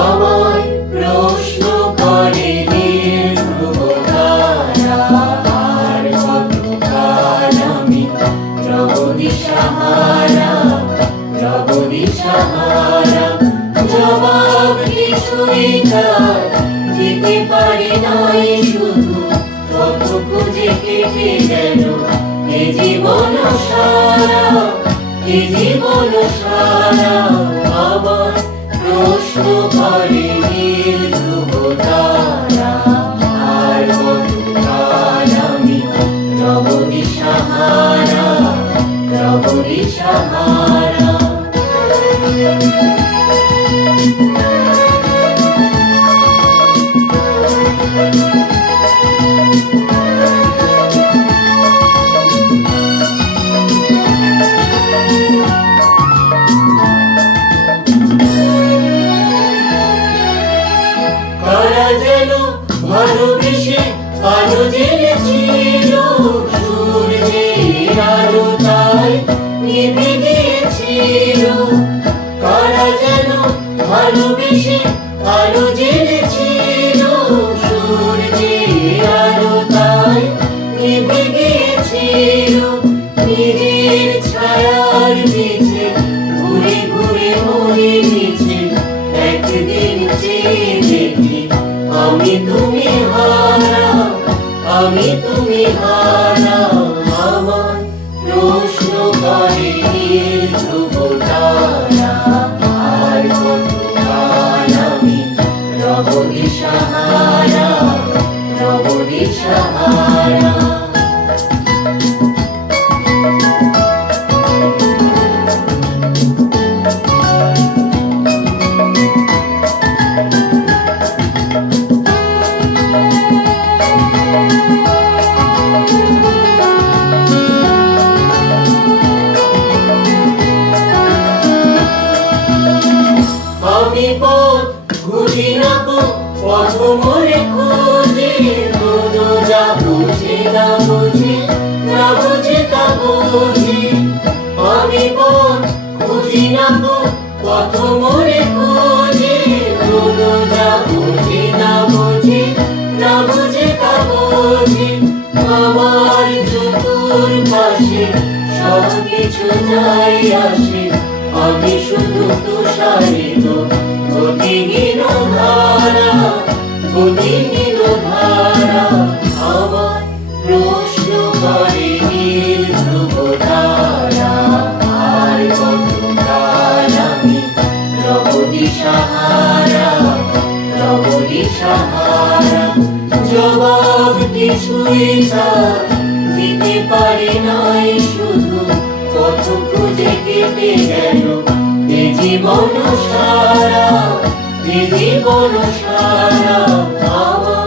আমায় প্রশ্ন করে নীল ধ্রুবতারা আর কতকাল আমি প্রভুদি সাহারা প্রভুদি সাহারা, জবাব কিছুই তার দিতে পারি নাই শুধু কত খুঁজে কেটে গেল এ জীবন সারা, এ জীবন সারা। প্রশ্ন করে আলো জেলেছিল সূর্যের আলো তাই নিভে গিয়েছিল। কারা যেন ভালোবেসে আলো জেলেছিল সূর্যের আলো তাই নিভে গিয়েছিল। নিজের আমি তুমি হারা আমার প্রশ্ন করে ধ্রুব তারা, আর কত কাল আমি রবদি সাহারা রবদি সাহারা। আমি পথ খুঁজি না গো, পথ মরে খুঁজি কোনো যা বুঝি, না বুঝি না বুঝি, তা বুঝি। আমি যা বুঝি, না বুঝি। কিছু যাই আসে আমি শুধু তুষারিত গতিহীন ধারা গতিহীন ধারা আমার প্রশ্ন করে নীল ধ্রুব তারা আর কত আমি রবদি সাহারা রবদি সাহারা, জবাব কিছুই তার দিতে পারি নাই শুধু কত খুঁজে কেটে গেল এ জীবন সারা এ জীবন সারা আমার